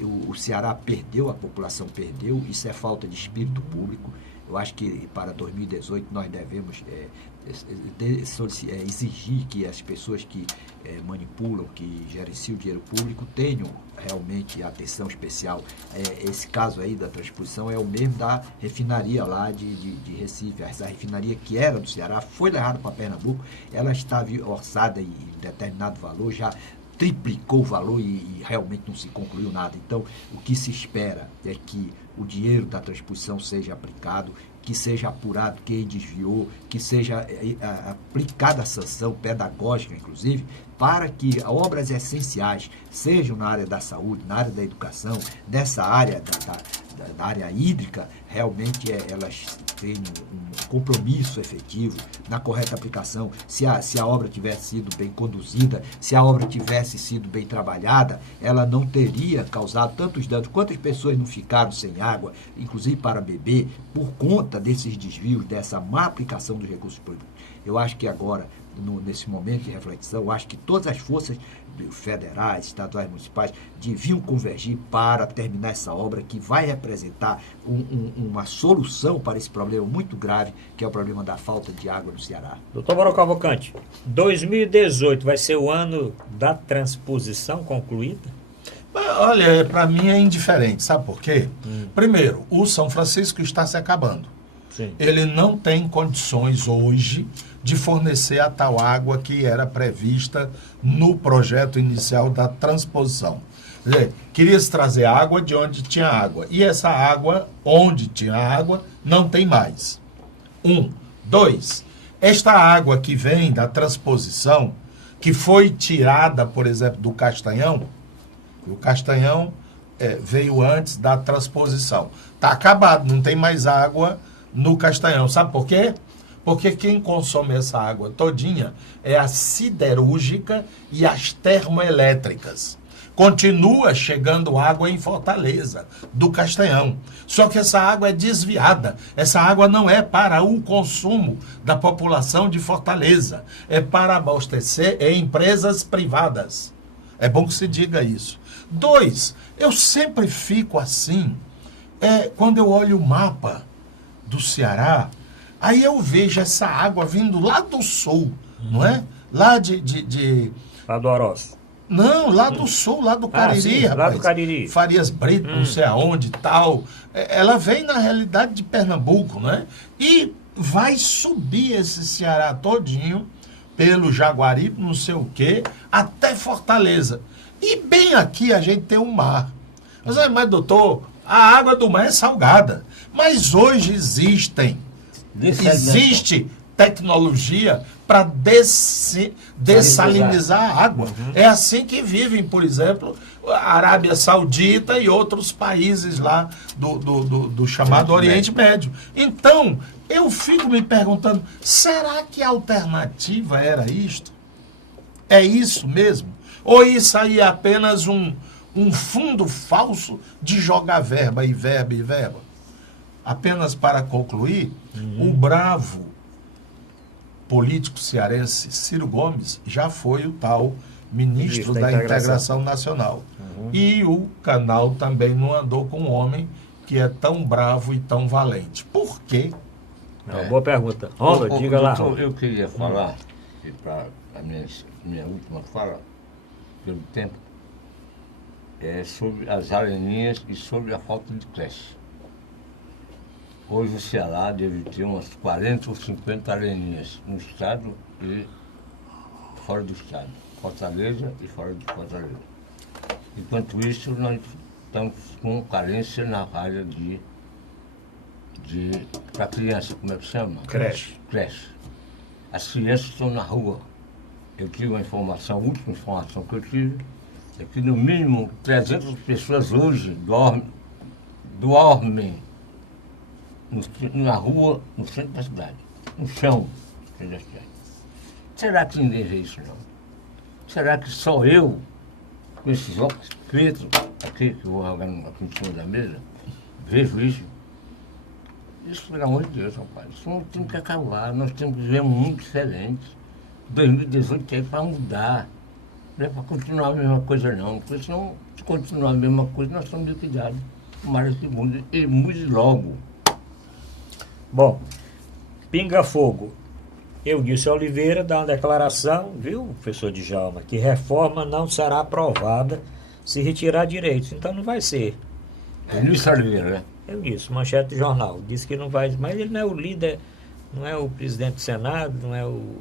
o Ceará perdeu, a população perdeu, isso é falta de espírito público. Eu acho que para 2018 nós devemos exigir que as pessoas que manipulam, que gerenciam o dinheiro público tenham realmente atenção especial. Esse caso aí da transposição é o mesmo da refinaria lá de Recife. Essa refinaria que era do Ceará foi levada para Pernambuco, ela estava orçada em determinado valor, já triplicou o valor e realmente não se concluiu nada. Então, o que se espera é que o dinheiro da transposição seja aplicado, que seja apurado quem desviou, que seja aplicada a sanção pedagógica, inclusive, para que obras essenciais, sejam na área da saúde, na área da educação, nessa área da área hídrica, realmente elas tenham um compromisso efetivo na correta aplicação. Se a obra tivesse sido bem conduzida, se a obra tivesse sido bem trabalhada, ela não teria causado tantos danos. Quantas pessoas não ficaram sem água, inclusive para beber, por conta desses desvios, dessa má aplicação dos recursos públicos? Eu acho que agora, nesse momento de reflexão, eu acho que todas as forças federais, estaduais, municipais deviam convergir para terminar essa obra que vai representar uma solução para esse problema muito grave, que é o problema da falta de água no Ceará. Doutor Mauro Cavalcante, 2018 vai ser o ano da transposição concluída? Olha, para mim é indiferente, sabe por quê? Primeiro, o São Francisco está se acabando. Sim. Ele não tem condições hoje de fornecer a tal água que era prevista no projeto inicial da transposição. Quer dizer, queria-se trazer água de onde tinha água. E essa água, onde tinha água, não tem mais. 1. 2. Esta água que vem da transposição, que foi tirada, por exemplo, do Castanhão, o Castanhão veio antes da transposição. Está acabado, não tem mais água no Castanhão. Sabe por quê? Porque quem consome essa água todinha é a siderúrgica e as termoelétricas. Continua chegando água em Fortaleza, do Castanhão. Só que essa água é desviada. Essa água não é para o consumo da população de Fortaleza. É para abastecer empresas privadas. É bom que se diga isso. 2, eu sempre fico assim, quando eu olho o mapa do Ceará, aí eu vejo essa água vindo lá do sul, não é? Lá Lá do Oroz. Não, lá do sul, lá do Cariri, sim, rapaz. lá do Cariri. Farias Brito, não sei aonde, tal. Ela vem, na realidade, de Pernambuco, né? E vai subir esse Ceará todinho, pelo Jaguaribe, não sei o quê, até Fortaleza. E bem aqui a gente tem o mar. Mas doutor, a água do mar é salgada. Mas hoje existe tecnologia para dessalinizar a água. É assim que vivem, por exemplo, a Arábia Saudita e outros países lá do chamado Oriente Médio. Então, eu fico me perguntando, será que a alternativa era isto? É isso mesmo? Ou isso aí é apenas um fundo falso de jogar verba e verba e verba? Apenas para concluir, o bravo político cearense Ciro Gomes já foi o tal ministro da Integração Nacional. E o canal também não andou com um homem que é tão bravo e tão valente. Por quê? Boa pergunta. Ronald, diga lá. Eu queria falar, para a minha última fala, pelo tempo, sobre as areninhas e sobre a falta de creche. Hoje o Ceará deve ter umas 40 ou 50 areninhas no estado e fora do estado. Fortaleza e fora de Fortaleza. Enquanto isso, nós estamos com carência na área para criança, como é que chama? Creche. As crianças estão na rua. Eu tive uma informação, a última informação que eu tive, é que no mínimo 300 pessoas hoje dormem na rua, no centro da cidade, no chão do centro da cidade. Será que ninguém vê isso, não? Será que só eu, com esses óculos pretos aqui, que eu vou jogar aqui em cima da mesa, vejo isso? Isso, pelo amor de Deus, rapaz, isso não tem que acabar. Nós temos que viver um mundo diferente. 2018 é para mudar. Não é para continuar a mesma coisa, não. Porque senão, se continuar a mesma coisa, nós estamos liquidados. Tomara que mude e mude logo. Bom, pinga fogo. Eudício Oliveira dá uma declaração, viu, professor Djalma, que reforma não será aprovada se retirar direitos. Então não vai ser. Eudício Oliveira, né? Eudício, manchete do jornal. Disse que não vai, mas ele não é o líder, não é o presidente do Senado, não é o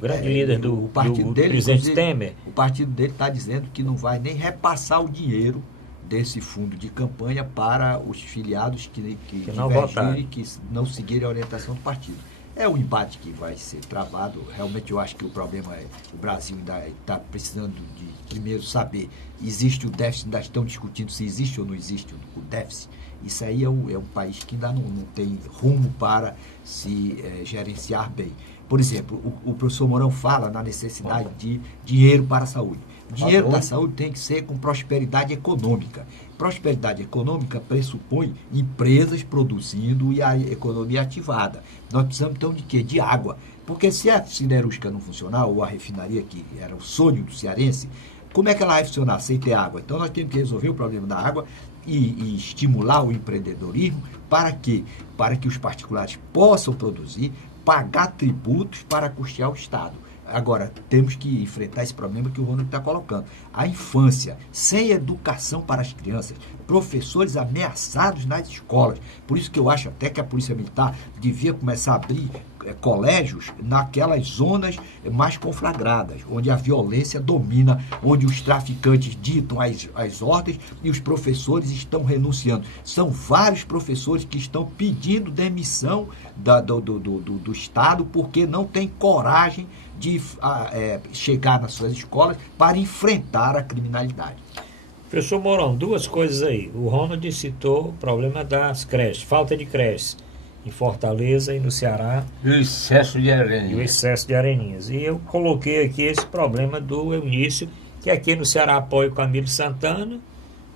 grande líder do presidente Temer. O partido dele está dizendo que não vai nem repassar o dinheiro desse fundo de campanha para os filiados que não votarem, que não seguirem a orientação do partido. É um embate que vai ser travado. Realmente eu acho que o problema é o Brasil ainda está precisando de, primeiro, saber, existe o déficit, ainda estão discutindo se existe ou não existe o déficit. Isso aí é um país que ainda não tem rumo para se gerenciar bem. Por exemplo, o professor Mourão fala na necessidade de dinheiro para a saúde. Dinheiro da saúde tem que ser com prosperidade econômica. Prosperidade econômica pressupõe empresas produzindo e a economia ativada. Nós precisamos, então, de quê? De água. Porque se a siderúrgica não funcionar, ou a refinaria, que era o sonho do cearense, como é que ela vai funcionar sem ter água? Então, nós temos que resolver o problema da água e estimular o empreendedorismo. Para quê? Para que os particulares possam produzir, pagar tributos para custear o Estado. Agora, temos que enfrentar esse problema que o Ronald está colocando. A infância, sem educação para as crianças, professores ameaçados nas escolas. Por isso que eu acho até que a Polícia Militar devia começar a abrir colégios naquelas zonas mais conflagradas, onde a violência domina, onde os traficantes ditam as ordens e os professores estão renunciando. São vários professores que estão pedindo demissão do Estado porque não tem coragem de chegar nas suas escolas para enfrentar a criminalidade. Professor Mourão, duas coisas aí. O Ronald citou o problema das creches, falta de creches. em Fortaleza e no Ceará, E o excesso de e o areia. excesso de areninhas. E eu coloquei aqui esse problema do Eunício, que aqui no Ceará apoia o Camilo Santana,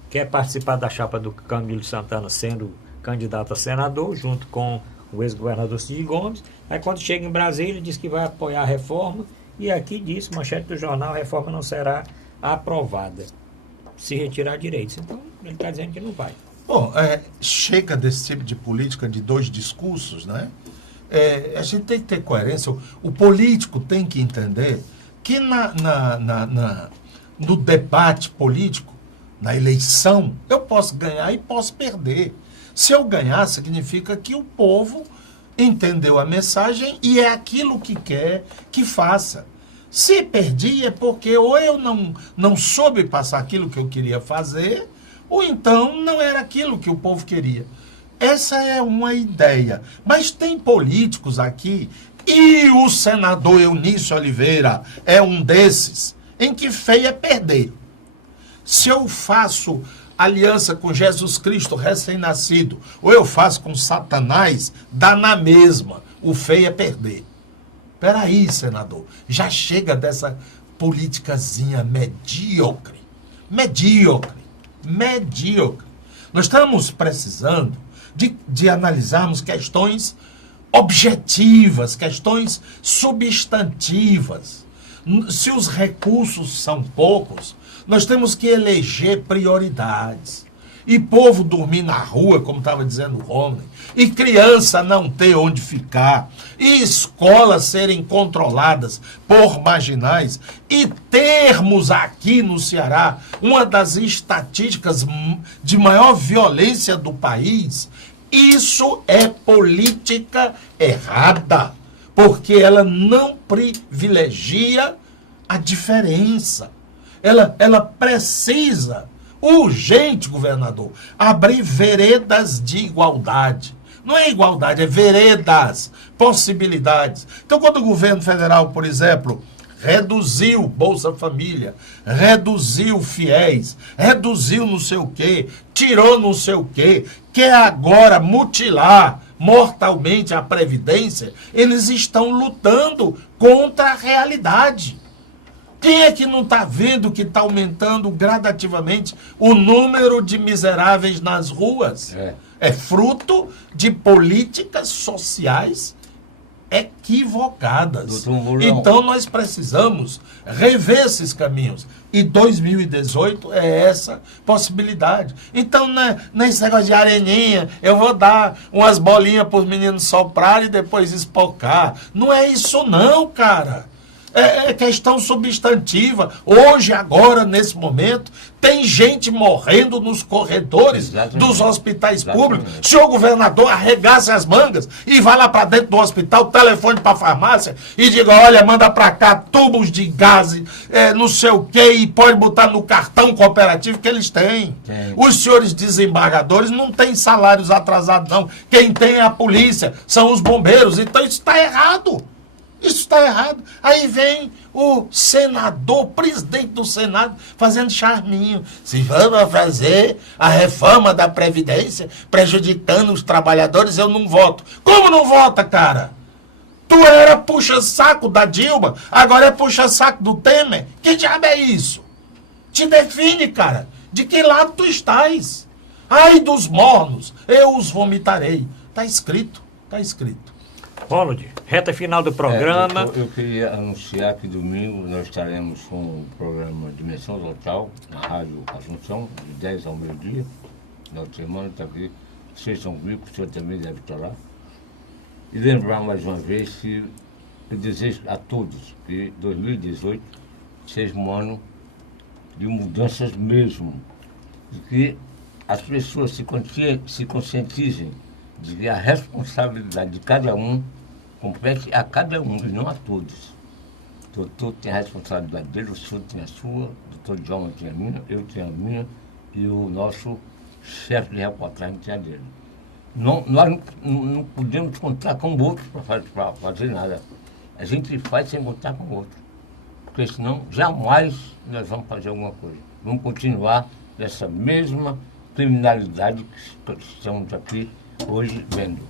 quer participar da chapa do Camilo Santana sendo candidato a senador, junto com o ex-governador Cid Gomes. Aí quando chega em Brasília diz que vai apoiar a reforma, e aqui diz, manchete do jornal, a reforma não será aprovada se retirar direitos. Então ele está dizendo que não vai. Bom, chega desse tipo de política de dois discursos, né? A gente tem que ter coerência. O político tem que entender que no debate político, na eleição, eu posso ganhar e posso perder. Se eu ganhar, significa que o povo entendeu a mensagem e é aquilo que quer que faça. Se perdi é porque ou eu não soube passar aquilo que eu queria fazer, ou então não era aquilo que o povo queria. Essa é uma ideia. Mas tem políticos aqui, e o senador Eunício Oliveira é um desses, em que feio é perder. Se eu faço aliança com Jesus Cristo recém-nascido, ou eu faço com Satanás, dá na mesma. O feio é perder. Peraí, senador, já chega dessa politicazinha medíocre. Medíocre. Nós estamos precisando de analisarmos questões objetivas, questões substantivas. Se os recursos são poucos, nós temos que eleger prioridades. E povo dormir na rua, como estava dizendo o Romney, e criança não ter onde ficar, e escolas serem controladas por marginais, e termos aqui no Ceará uma das estatísticas de maior violência do país, isso é política errada, porque ela não privilegia a diferença. Ela precisa, urgente, governador, abrir veredas de igualdade. Não é igualdade, é veredas, possibilidades. Então, quando o governo federal, por exemplo, reduziu Bolsa Família, reduziu FIES, reduziu não sei o quê, tirou não sei o quê, quer agora mutilar mortalmente a Previdência, eles estão lutando contra a realidade. Quem é que não está vendo que está aumentando gradativamente o número de miseráveis nas ruas? É fruto de políticas sociais equivocadas. Então nós precisamos rever esses caminhos. E 2018 é essa possibilidade. Então nesse negócio de areninha, eu vou dar umas bolinhas para os meninos soprarem e depois espocar. Não é isso não, cara. É questão substantiva. Hoje, agora, nesse momento, tem gente morrendo nos corredores dos hospitais públicos. Senhor governador, arregace as mangas e vá lá para dentro do hospital, telefone para a farmácia e diga, olha, manda para cá tubos de gás, não sei o quê, e pode botar no cartão cooperativo que eles têm. Os senhores desembargadores não têm salários atrasados, não. Quem tem é a polícia, são os bombeiros. Então isso está errado. Isso está errado. Aí vem o senador, presidente do Senado, fazendo charminho. Se vamos fazer a reforma da Previdência, prejudicando os trabalhadores, eu não voto. Como não vota, cara? Tu era puxa-saco da Dilma, agora é puxa-saco do Temer? Que diabo é isso? Te define, cara. De que lado tu estás? Ai dos mornos, eu os vomitarei. Tá escrito, tá escrito. Ronald, reta final do programa. Eu queria anunciar que domingo nós estaremos com o programa Dimensão Total, na Rádio Assunção, de 10 ao meio-dia. Na outra semana está aqui, vocês estão comigo, o senhor também deve estar lá. E lembrar mais uma vez que eu desejo a todos que 2018 seja um ano de mudanças mesmo, de que as pessoas se conscientizem de que a responsabilidade de cada um compete a cada um e não a todos. O doutor tem a responsabilidade dele, o senhor tem a sua, o doutor Djalma tem a minha, eu tenho a minha e o nosso chefe de reportagem tem a dele. Nós não podemos contar com o outro para fazer nada. A gente faz sem contar com o outro. Porque senão jamais nós vamos fazer alguma coisa. Vamos continuar nessa mesma criminalidade que estamos aqui hoje vendo.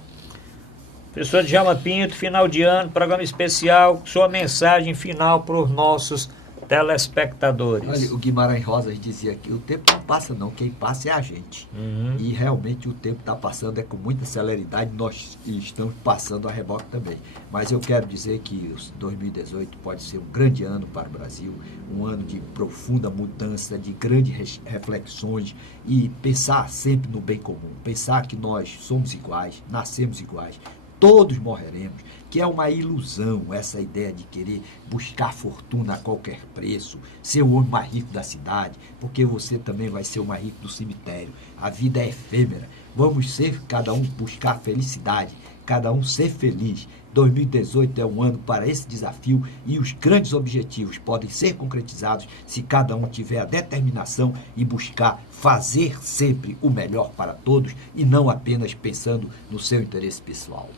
Professor Djalma Pinto, final de ano, programa especial, sua mensagem final para os nossos telespectadores. Olha, o Guimarães Rosa dizia que o tempo não passa não, quem passa é a gente. E realmente o tempo está passando, é com muita celeridade, nós estamos passando a reboque também. Mas eu quero dizer que 2018 pode ser um grande ano para o Brasil, um ano de profunda mudança, de grandes reflexões e pensar sempre no bem comum, pensar que nós somos iguais, nascemos iguais, todos morreremos, que é uma ilusão essa ideia de querer buscar fortuna a qualquer preço, ser o homem mais rico da cidade, porque você também vai ser o mais rico do cemitério. A vida é efêmera. Vamos ser, cada um buscar felicidade, cada um ser feliz. 2018 é um ano para esse desafio e os grandes objetivos podem ser concretizados se cada um tiver a determinação e buscar fazer sempre o melhor para todos e não apenas pensando no seu interesse pessoal.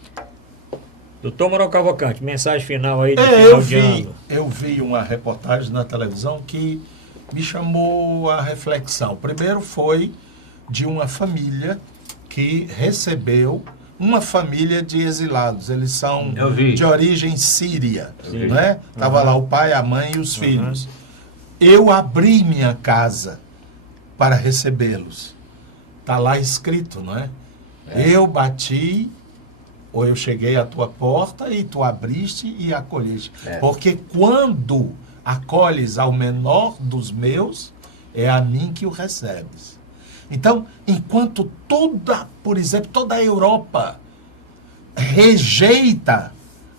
Doutor Mourão Cavalcante, mensagem final aí de final de ano. Eu vi uma reportagem na televisão que me chamou a reflexão. Primeiro foi de uma família que recebeu uma família de exilados. Eles são de origem síria, não é? Estava lá o pai, a mãe e os filhos. Eu abri minha casa para recebê-los. Está lá escrito, não é? Eu bati, ou eu cheguei à tua porta e tu abriste e acolheste. Porque quando acolhes ao menor dos meus, é a mim que o recebes. Então, enquanto por exemplo, toda a Europa rejeita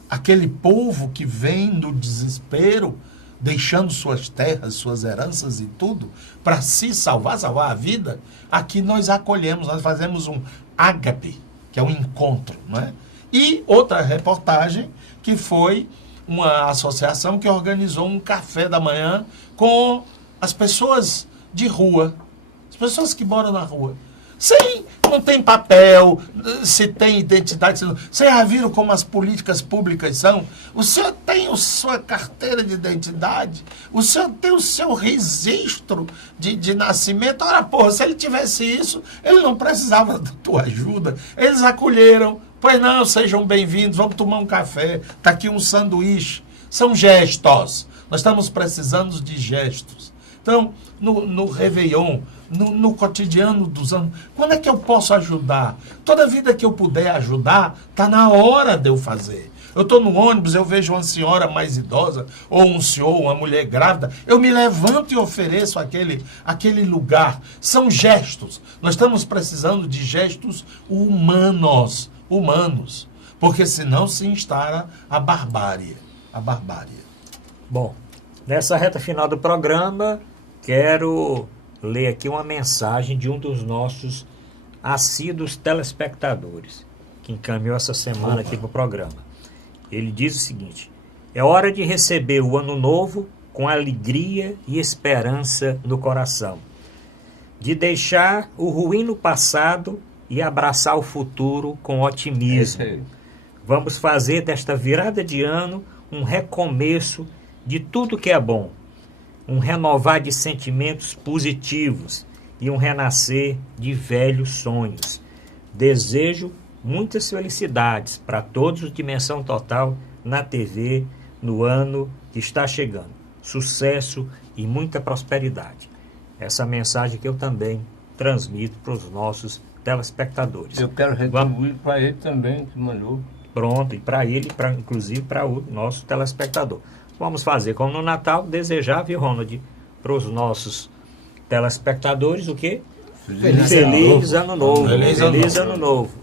aquele povo que vem no desespero, deixando suas terras, suas heranças e tudo, para se salvar a vida, aqui nós acolhemos, nós fazemos um ágape, que é um encontro, não é? E outra reportagem, que foi uma associação que organizou um café da manhã com as pessoas de rua, as pessoas que moram na rua. Não tem papel, se tem identidade. Vocês já viram como as políticas públicas são? O senhor tem a sua carteira de identidade, o senhor tem o seu registro de nascimento. Ora, porra, se ele tivesse isso, ele não precisava da tua ajuda. Eles acolheram. Pois não, sejam bem-vindos, vamos tomar um café. Está aqui um sanduíche. São gestos. Nós estamos precisando de gestos. Então, no Réveillon, no cotidiano dos anos, quando é que eu posso ajudar? Toda vida que eu puder ajudar, está na hora de eu fazer. Eu estou no ônibus, eu vejo uma senhora mais idosa, ou um senhor, uma mulher grávida, eu me levanto e ofereço aquele lugar. São gestos. Nós estamos precisando de gestos humanos, porque senão se instala a barbárie. Bom, nessa reta final do programa, quero ler aqui uma mensagem de um dos nossos assíduos telespectadores, que encaminhou essa semana aqui para o programa. Ele diz o seguinte: é hora de receber o ano novo com alegria e esperança no coração, de deixar o ruim no passado e abraçar o futuro com otimismo. Vamos fazer desta virada de ano um recomeço de tudo que é bom, um renovar de sentimentos positivos e um renascer de velhos sonhos. Desejo muitas felicidades para todos os Dimensão Total na TV no ano que está chegando. Sucesso e muita prosperidade. Essa mensagem que eu também transmito para os nossos telespectadores. Eu quero retribuir para ele também, que mandou. Pronto, e para ele, inclusive para o nosso telespectador. Vamos fazer como no Natal, desejar, viu, Ronald, para os nossos telespectadores o quê? Feliz Ano Novo. Feliz Ano Novo.